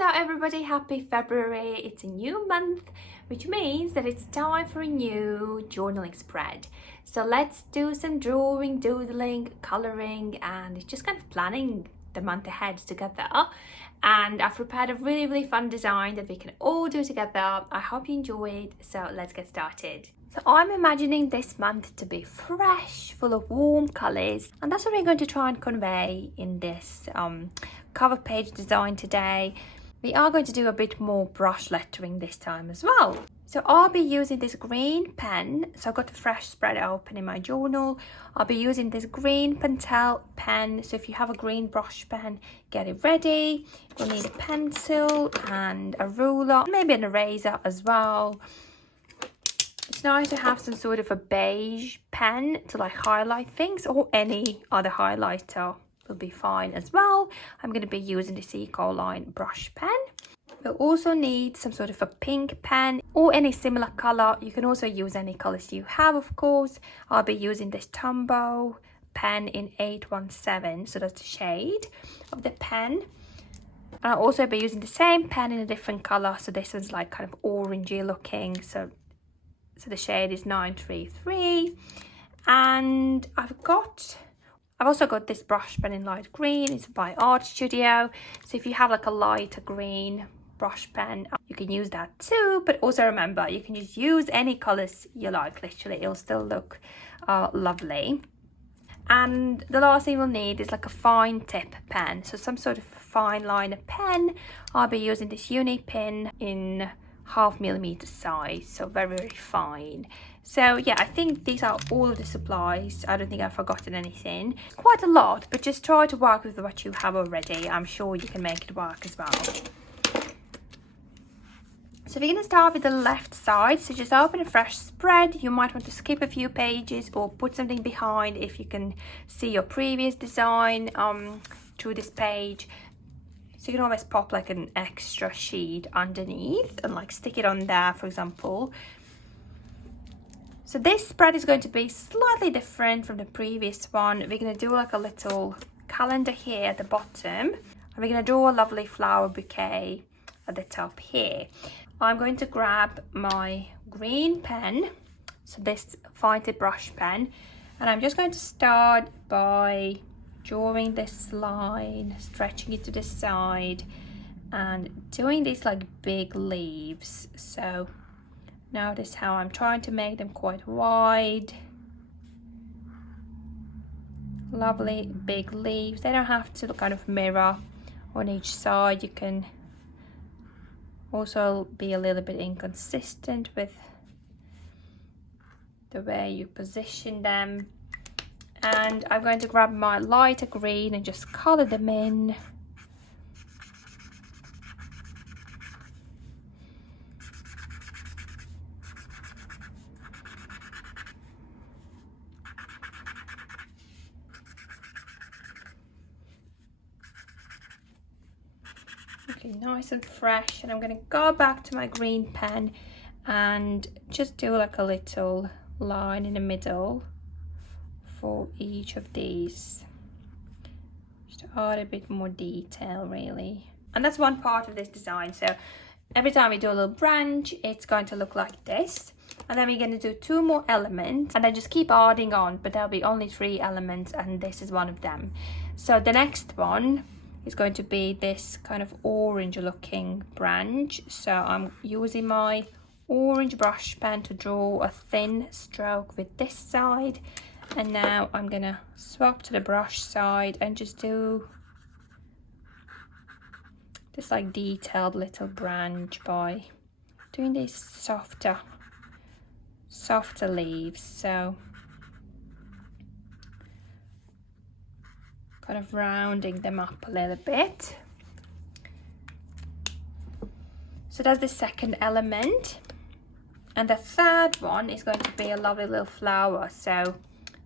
Hello everybody, happy February. It's a new month, which means that it's time for a new journaling spread. So let's do some drawing, doodling, colouring and just kind of planning the month ahead together. And I've prepared a really fun design that we can all do together. I hope you enjoy it. So let's get started. So I'm imagining this month to be fresh, full of warm colours, and that's what we're going to try and convey in this cover page design today. We are going to do a bit more brush lettering this time as well. So I'll be using this green pen. So I've got a fresh spread open in my journal. I'll be using this green Pentel pen. So if you have a green brush pen, get it ready. You'll need a pencil and a ruler, maybe an eraser as well. It's nice to have some sort of a beige pen to like highlight things, or any other highlighter will be fine as well. I'm going to be using the Ecoline brush pen. We'll also need some sort of a pink pen or any similar color. You can also use any colors you have, of course. I'll be using this Tombow pen in 817, so that's the shade of the pen. And I'll also be using the same pen in a different color, so this one's like kind of orangey looking, so the shade is 933. And I've also got this brush pen in light green. It's by Art Studio. So if you have like a lighter green brush pen, you can use that too. But also remember, you can just use any colors you like, literally. It'll still look lovely. And the last thing we'll need is like a fine tip pen. So some sort of fine liner pen. I'll be using this uni pin in 0.5mm size, so very fine. So yeah, I think these are all of the supplies. I don't think I've forgotten anything. Quite a lot, but just try to work with what you have already. I'm sure you can make it work as well. So we're going to start with the left side. So just open a fresh spread. You might want to skip a few pages or put something behind if you can see your previous design through this page. So you can always pop like an extra sheet underneath and like stick it on there, for example. So this spread is going to be slightly different from the previous one. We're going to do like a little calendar here at the bottom. And we're going to draw a lovely flower bouquet at the top here. I'm going to grab my green pen, so this fine tip brush pen, and I'm just going to start by drawing this line, stretching it to the side and doing these like big leaves. So notice how I'm trying to make them quite wide. Lovely big leaves. They don't have to kind of mirror on each side. You can also be a little bit inconsistent with the way you position them. And I'm going to grab my lighter green and just color them in. Okay, nice and fresh. And I'm going to go back to my green pen and just do like a little line in the middle for each of these, just to add a bit more detail really. And that's one part of this design. So every time we do a little branch, it's going to look like this. And then we're going to do 2 more elements and then just keep adding on, but there'll be only 3 elements and this is one of them. So the next one is going to be this kind of orange looking branch. So I'm using my orange brush pen to draw a thin stroke with this side. And now I'm gonna swap to the brush side and just do this like detailed little branch by doing these softer leaves. So kind of rounding them up a little bit. So that's the second element. And the third one is going to be a lovely little flower. So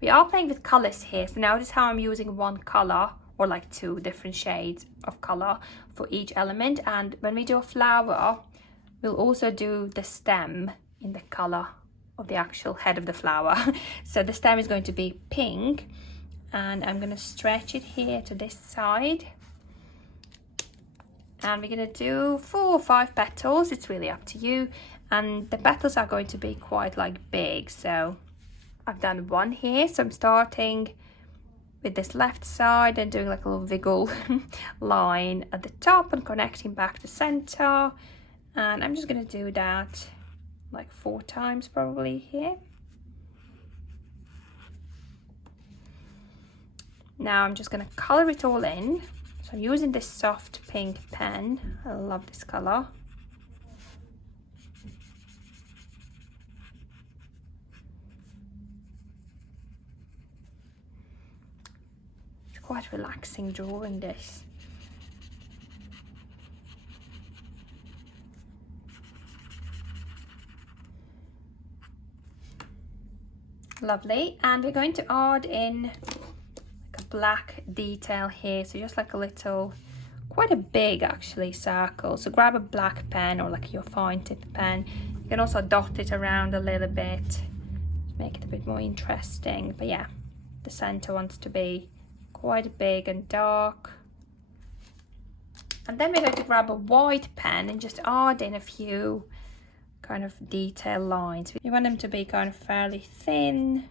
we are playing with colors here. So notice how I'm using one color or like 2 different shades of color for each element. And when we do a flower, we'll also do the stem in the color of the actual head of the flower. So the stem is going to be pink, and I'm going to stretch it here to this side And we're gonna do 4 or 5 petals. It's really up to you. And the petals are going to be quite like big. So I've done 1 here. So I'm starting with this left side and doing like a little wiggle line at the top and connecting back to center. And I'm just gonna do that like 4 times probably here. Now I'm just gonna color it all in. So I'm using this soft pink pen. I love this color. It's quite relaxing drawing this. Lovely. And we're going to add in like a black detail here. So just like a little, quite a big actually circle. So grab a black pen or like your fine tip pen. You can also dot it around a little bit to make it a bit more interesting. But yeah, the center wants to be quite big and dark. And then we're going to grab a white pen and just add in a few kind of detail lines. You want them to be kind of fairly thin,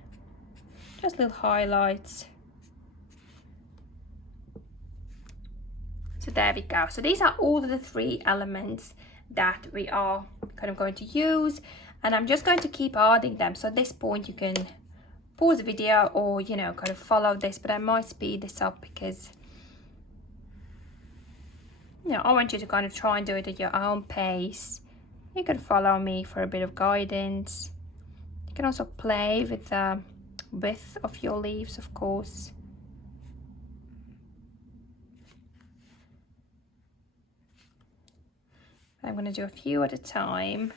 just little highlights. So there we go. So these are all of the 3 elements that we are kind of going to use, and I'm just going to keep adding them. So at this point you can pause the video or, you know, kind of follow this, but I might speed this up because, you know, I want you to kind of try and do it at your own pace. You can follow me for a bit of guidance. You can also play with the width of your leaves, of course. I'm going to do a few at a time.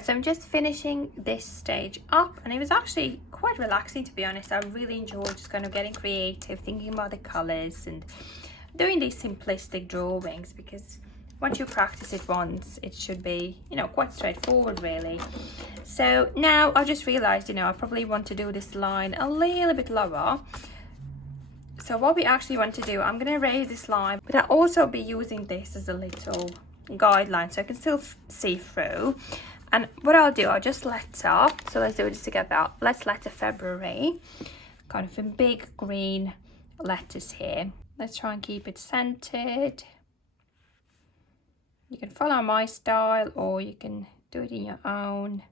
So I'm just finishing this stage up, and it was actually quite relaxing, to be honest. I really enjoyed just kind of getting creative, thinking about the colors and doing these simplistic drawings, because once you practice it once, it should be, you know, quite straightforward really. So now I just realized, you know, I probably want to do this line a little bit lower. So what we actually want to do, I'm going to erase this line, but I'll also be using this as a little guideline so I can still see through. And what I'll do, I'll just letter, so let's do this together. Let's letter February, kind of in big green letters here. Let's try and keep it centered. You can follow my style or you can do it in your own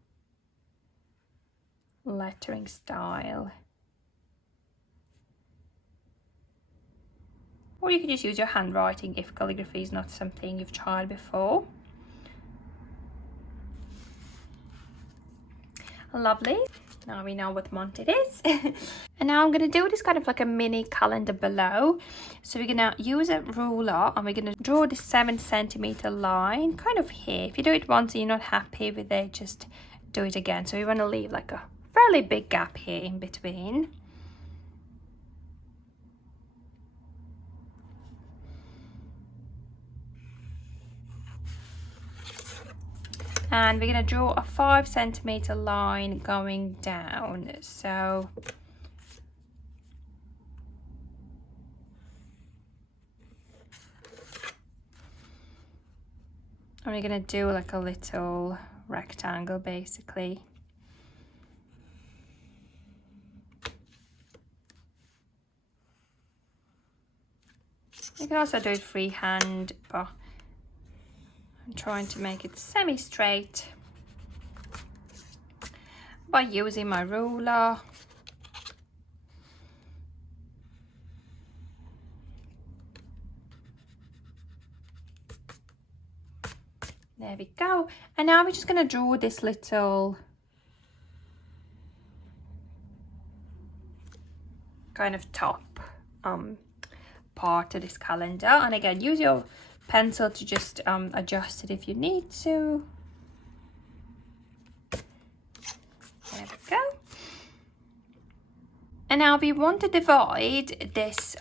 lettering style. Or you can just use your handwriting if calligraphy is not something you've tried before. Lovely. Now we know what month it is. And now I'm going to do this kind of like a mini calendar below. So we're going to use a ruler and we're going to draw this 7 centimeter line kind of here. If you do it once and you're not happy with it, just do it again. So we want to leave like a fairly big gap here in between. And we're going to draw a 5 centimeter line going down. So and we're going to do like a little rectangle basically. You can also do it freehand, but I'm trying to make it semi-straight by using my ruler. There we go. And now we're just going to draw this little kind of top part of this calendar. And again, use your pencil to just adjust it if you need to. There we go. And now we want to divide this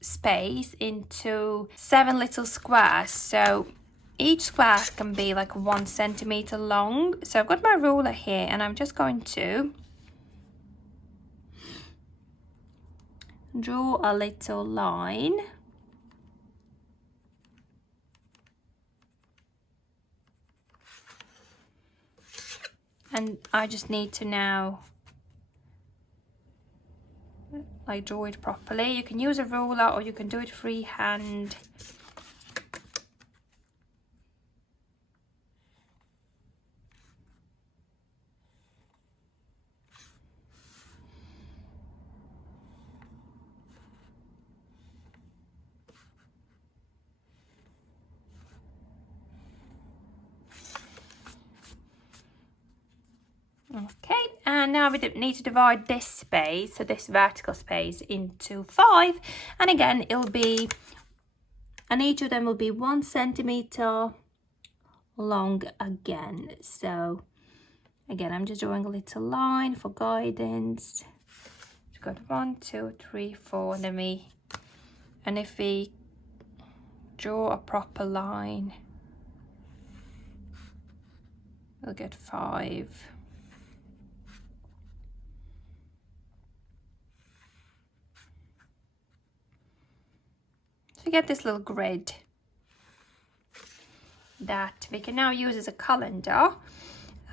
space into 7 little squares. So each square can be like 1 centimeter long. So I've got my ruler here and I'm just going to draw a little line. And I just need to now like draw it properly. You can use a ruler or you can do it freehand. Okay, and now we need to divide this space, so this vertical space, into 5. And again, it'll be, and each of them will be 1 centimeter long again. So again, I'm just drawing a little line for guidance. We've got 1, 2, 3, 4, and if we draw a proper line, we'll get 5. So we get this little grid that we can now use as a calendar,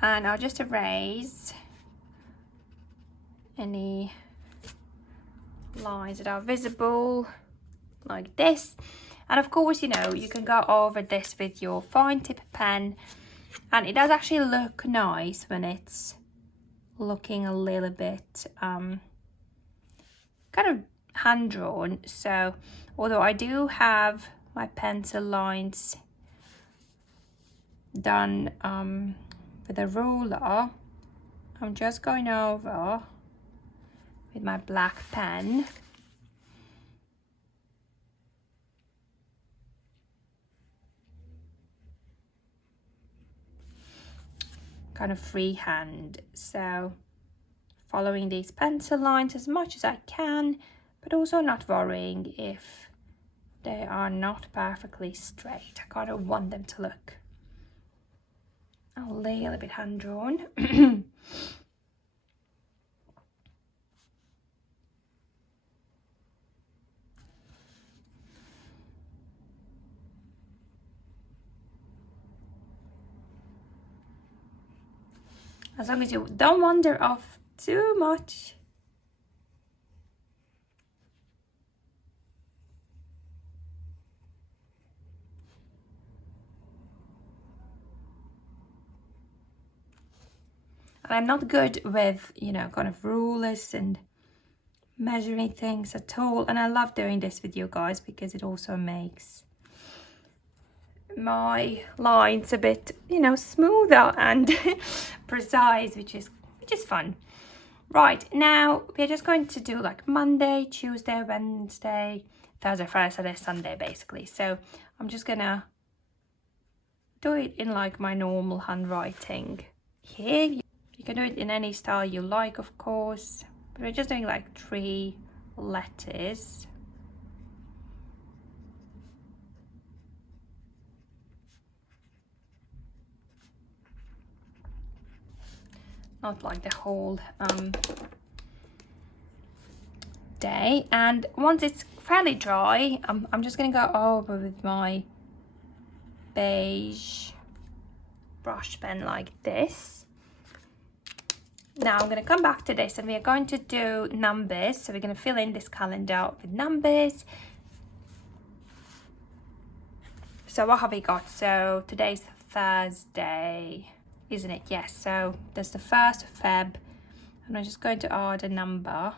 and I'll just erase any lines that are visible like this. And of course, you know, you can go over this with your fine tip pen, and it does actually look nice when it's looking a little bit kind of hand drawn. So although I do have my pencil lines done with a ruler, I'm just going over with my black pen kind of freehand. So following these pencil lines as much as I can, but also not worrying if they are not perfectly straight. I kind of want them to look a little bit hand drawn. As long as you don't wander off too much. And I'm not good with, you know, kind of rulers and measuring things at all. And I love doing this with you guys because it also makes my lines a bit, you know, smoother and precise, which is fun. Right, now we're just going to do like Monday, Tuesday, Wednesday, Thursday, Friday, Saturday, Sunday basically. So I'm just gonna do it in like my normal handwriting here. You can do it in any style you like, of course, but we're just doing like 3 letters. Not like the whole day. And once it's fairly dry, I'm just going to go over with my beige brush pen like this. Now I'm going to come back to this and we are going to do numbers. So we're going to fill in this calendar with numbers. So what have we got? So today's Thursday, isn't it? Yes, so there's the 1st of Feb, and I'm just going to add a number.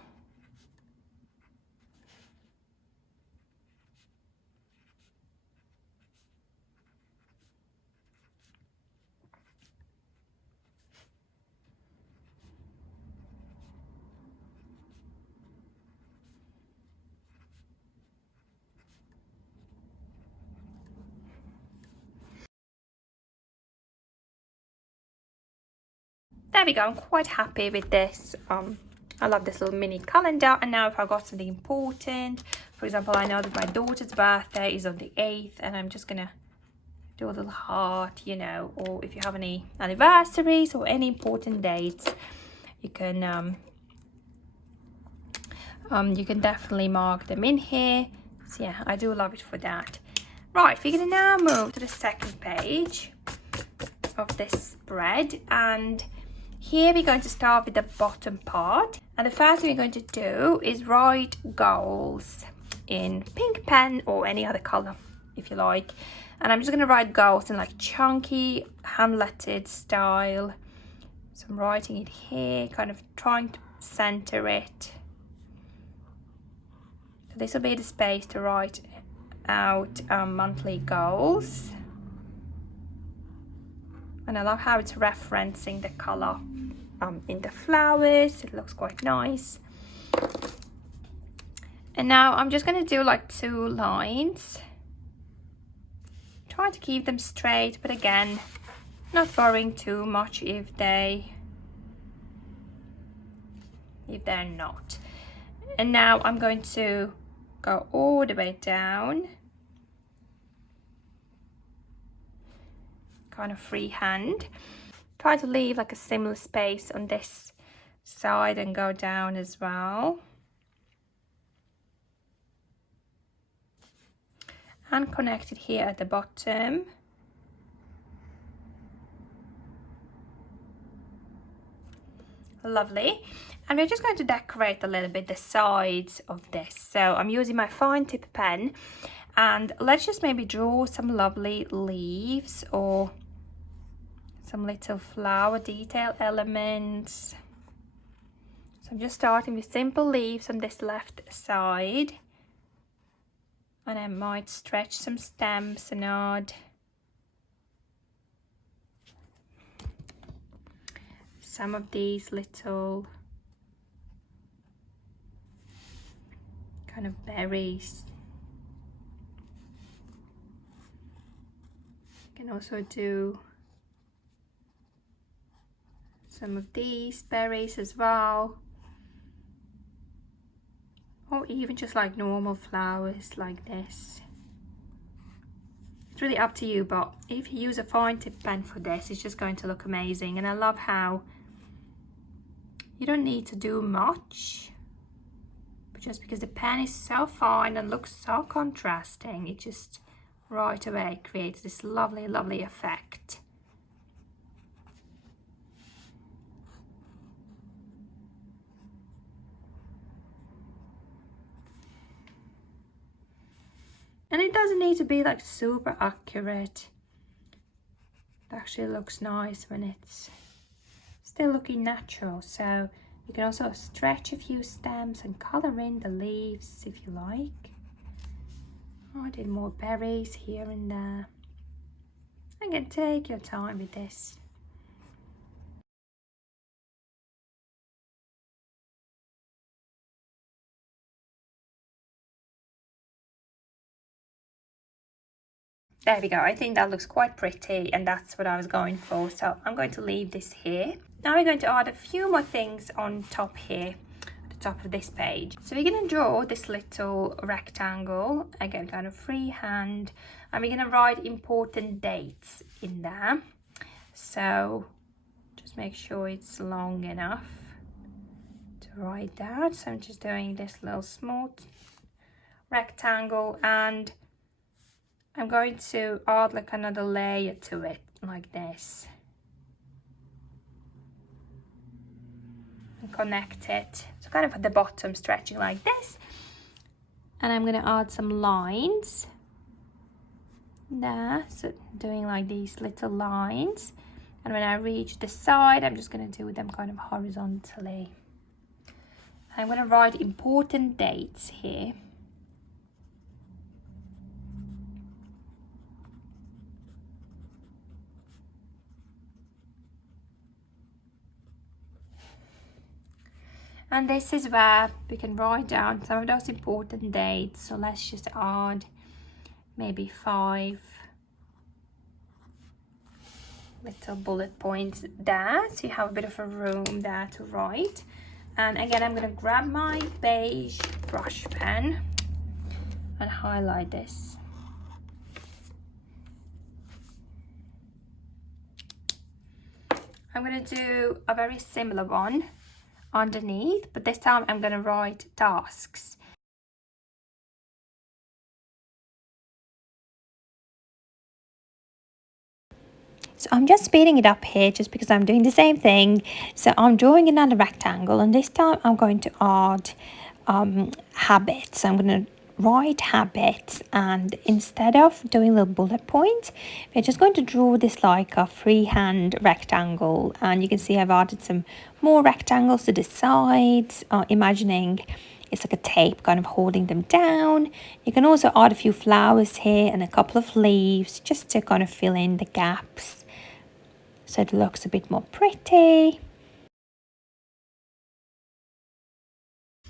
There we go. I'm quite happy with this. I love this little mini calendar. And now if I got something important, for example, I know that my daughter's birthday is on the 8th, and I'm just gonna do a little heart, you know, or if you have any anniversaries or any important dates, you can definitely mark them in here. So yeah, I do love it for that. Right, we're gonna now move to the second page of this spread, and here we're going to start with the bottom part, and the first thing we're going to do is write goals in pink pen or any other color if you like. And I'm just going to write goals in like chunky hand-lettered style. So I'm writing it here, kind of trying to center it. So this will be the space to write out monthly goals. And I love how it's referencing the color in the flowers. It looks quite nice. And now I'm just going to do like 2 lines. Try to keep them straight, but again, not worrying too much if they're not. And now I'm going to go all the way down, kind of freehand. Try to leave like a similar space on this side and go down as well. And connect it here at the bottom. Lovely. And we're just going to decorate a little bit the sides of this. So I'm using my fine tip pen, and let's just maybe draw some lovely leaves or some little flower detail elements. So I'm just starting with simple leaves on this left side, and I might stretch some stems and add some of these little kind of berries. You can also do some of these berries as well, or even just like normal flowers like this. It's really up to you, but if you use a fine tip pen for this, it's just going to look amazing. And I love how you don't need to do much, but just because the pen is so fine and looks so contrasting, it just right away creates this lovely, lovely effect. And it doesn't need to be like super accurate. It actually looks nice when it's still looking natural. So you can also stretch a few stems and color in the leaves if you like. Oh, I did more berries here and there. Again, take your time with this. There we go. I think that looks quite pretty, and that's what I was going for. So I'm going to leave this here. Now we're going to add a few more things on top here, at the top of this page. So we're going to draw this little rectangle, again kind of freehand, and we're going to write important dates in there. So just make sure it's long enough to write that. So I'm just doing this little small rectangle, and I'm going to add like another layer to it, like this. And connect it. So kind of at the bottom, stretching like this. And I'm going to add some lines there, so doing like these little lines, and when I reach the side I'm just going to do them kind of horizontally. I'm going to write important dates here. And this is where we can write down some of those important dates. So let's just add maybe 5 little bullet points there, so you have a bit of a room there to write. And again, I'm going to grab my beige brush pen and highlight this. I'm going to do a very similar one underneath, but this time I'm going to write tasks. So I'm just speeding it up here just because I'm doing the same thing. So I'm drawing another rectangle, and this time I'm going to add habits. I'm going to write habits, and instead of doing little bullet points, we're just going to draw this like a freehand rectangle. And you can see I've added some more rectangles to the sides, imagining it's like a tape kind of holding them down. You can also add a few flowers here and a couple of leaves just to kind of fill in the gaps, so it looks a bit more pretty.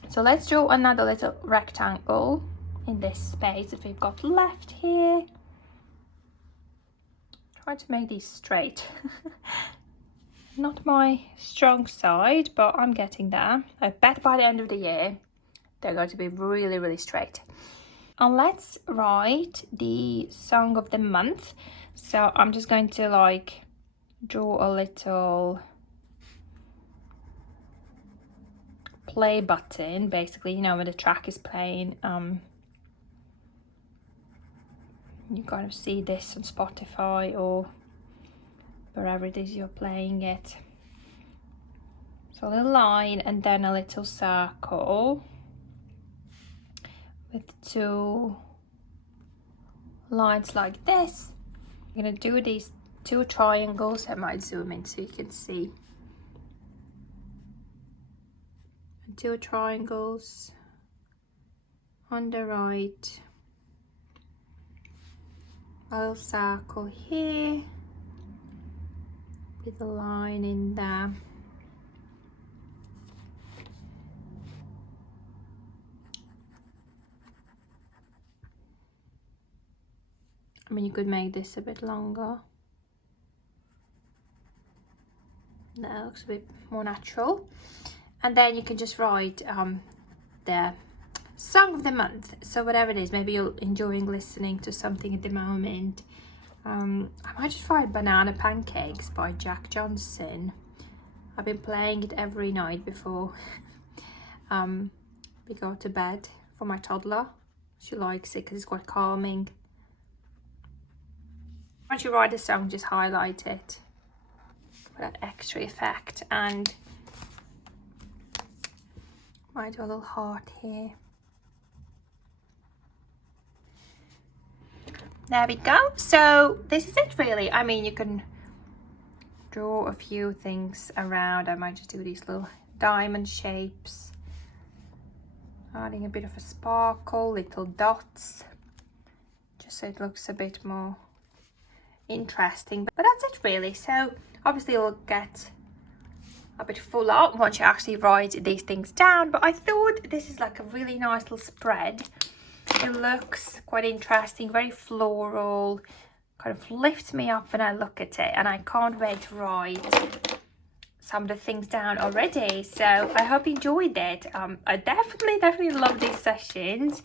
So let's draw another little rectangle in this space that we've got left here. Try to make these straight. Not my strong side, but I'm getting there. I bet by the end of the year they're going to be really, really straight. And let's write the song of the month. So I'm just going to like draw a little play button, basically, you know, when the track is playing. You kind of see this on Spotify or wherever it is you're playing it. So a little line and then a little circle with 2 lines like this. I'm going to do these 2 triangles. I might zoom in so you can see. 2 triangles on the right, a little circle here with a line in there. I mean, you could make this a bit longer. That looks a bit more natural. And then you can just write the song of the month. So whatever it is, maybe you're enjoying listening to something at the moment. I might just write Banana Pancakes by Jack Johnson. I've been playing it every night before we go to bed for my toddler. She likes it because it's quite calming. Once you write a song, just highlight it for that extra effect, and might do a little heart here. There we go. So this is it really. I mean, you can draw a few things around. I might just do these little diamond shapes, adding a bit of a sparkle, little dots, just so it looks a bit more interesting. But that's it really. So obviously you'll get a bit fuller once you actually write these things down, but I thought this is like a really nice little spread. It looks quite interesting, very floral, kind of lifts me up when I look at it, and I can't wait to write some of the things down already. So I hope you enjoyed it. I definitely love these sessions.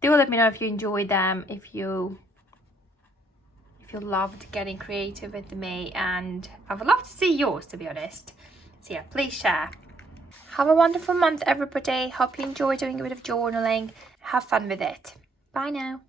Do let me know if you enjoyed them, if you loved getting creative with me, and I would love to see yours, to be honest. So yeah, please share. Have a wonderful month, everybody. Hope you enjoy doing a bit of journaling. Have fun with it. Bye now.